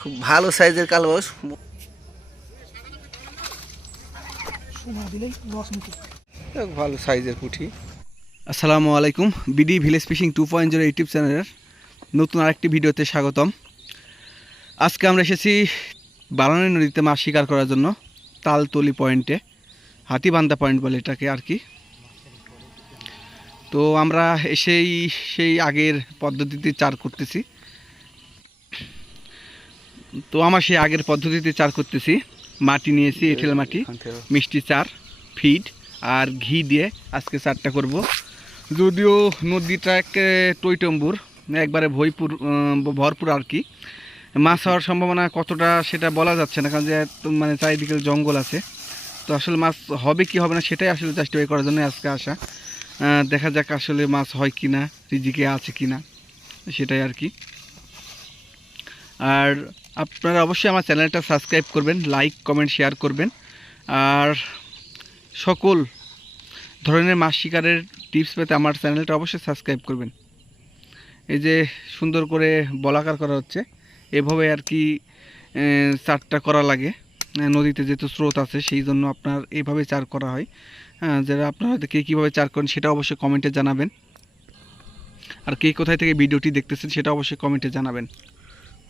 খুব ভালো সাইজের কালবাউস। ভালো সাইজের পুঁটি আসসালামু আলাইকুম, BD village fishing two point zero YouTube চ্যানেলের নতুন আরেকটি ভিডিওতে স্বাগতম। আজকে আমরা এসেছি বালানি নদীতে মাছ শিকার করার জন্য তালতলি পয়েন্টে, হাতিবান্ধা পয়েন্ট বলে এটাকে আর কি। তো আমরা এসেই সেই আগের পদ্ধতিতে চার করতেছি। তো আমার সেই আগের পদ্ধতিতে চার করতেছি। মাটি নিয়েছি এঁটেল মাটি মিষ্টি চার ফিড আর ঘি দিয়ে আজকে চারটা করব। যদিও নদীটা এক টইটম্বুর একবারে ভইপুর ভরপুর আর কি। মাছ হওয়ার সম্ভাবনা কতটা সেটা বলা যাচ্ছে না কারণ যে মানে চারিদিকে জঙ্গল আছে। তো আসলে মাছ হবে কি হবে না সেটাই আসলে চেষ্টা করার জন্য আজকে আসা। দেখা যাক আসলে মাছ হয় কি না রিজিকে আছে কি না সেটাই আর কি। আর আপনারা অবশ্যই আমার চ্যানেলটা সাবস্ক্রাইব করবেন, লাইক, কমেন্ট, শেয়ার করবেন। আর সকল ধরনের মাছ শিকারের টিপস পেতে আমার চ্যানেলটা অবশ্যই সাবস্ক্রাইব করবেন। এই যে সুন্দর করে বলাকার করা হচ্ছে, এভাবে আর কি চারটা করা লাগে। নদীতে যেহেতু স্রোত আছে, সেই জন্য আপনার এইভাবে চার করা হয়। হ্যাঁ যারা আপনারা কে কীভাবে চার করেন সেটা অবশ্যই কমেন্টে জানাবেন। আর কে কোথায় থেকে ভিডিওটি দেখতেছেন সেটা অবশ্যই কমেন্টে জানাবেন।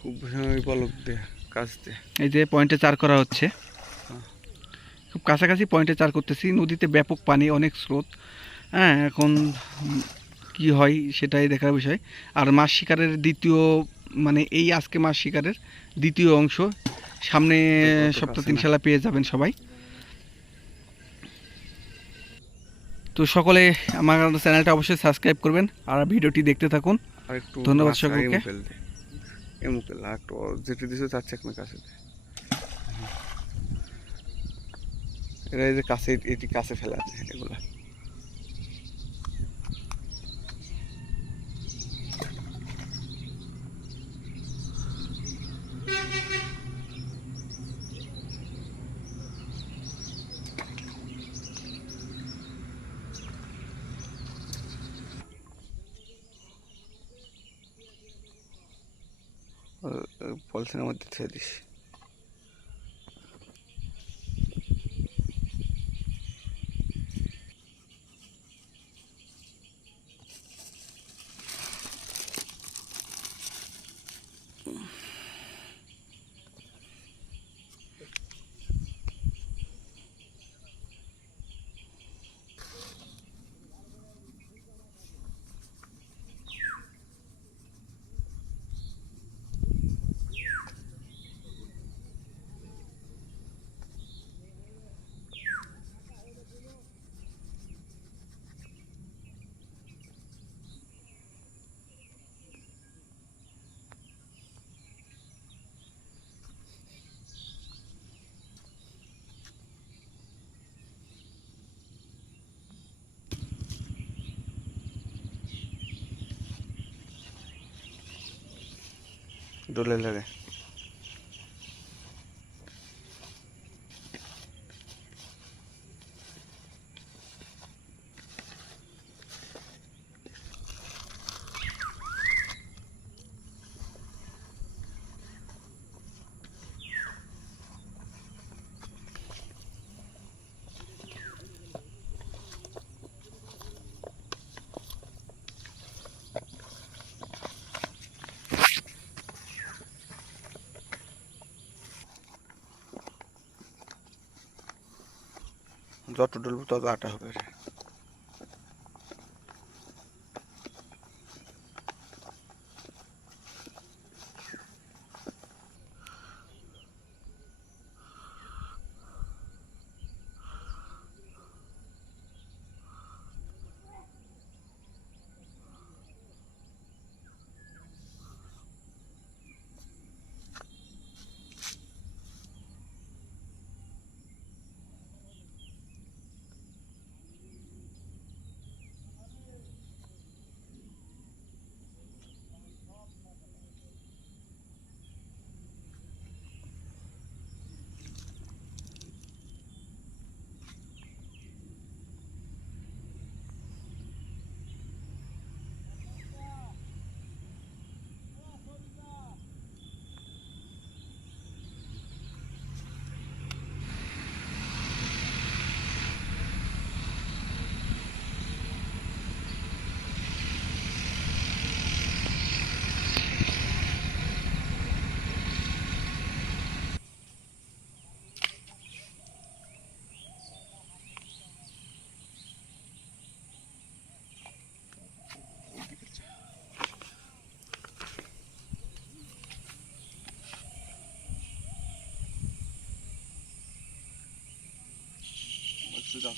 খুব ওই বলক দে কাজ দে। এই যে পয়েন্টে চার করা হচ্ছে। খুব কাছাকাছি পয়েন্টে চার করতেছি। নদীতে ব্যাপক পানি অনেক স্রোত। হ্যাঁ এখন কি হয় সেটাই দেখার বিষয়। আর মাছ শিকারের দ্বিতীয় মানে এই আজকে মাছ শিকারের দ্বিতীয় অংশ। সামনে সপ্তাহ কাছে তিন না? শালা পেয়ে যাবেন সবাই। তো সকলে আমার চ্যানেলটা অবশ্যই সাবস্ক্রাইব করবেন আর ভিডিওটি দেখতে থাকুন। ধন্যবাদ সকলকে। এমু লাট যেটি দিছে যাচ্ছে এখন কাছে এরা এই যে কাছে, এটি কাছে ফেলা এগুলা। পলিথিনের মধ্যে ছেড়ে দিস। ডলে লাগে যত ডলব তত আটা হবে। 知道。